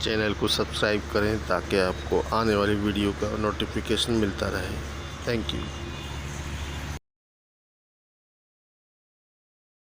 Channel को subscribe करें ताकि आपको आने वाली वीडियो का नोटिफिकेशन मिलता रहे। Thank you.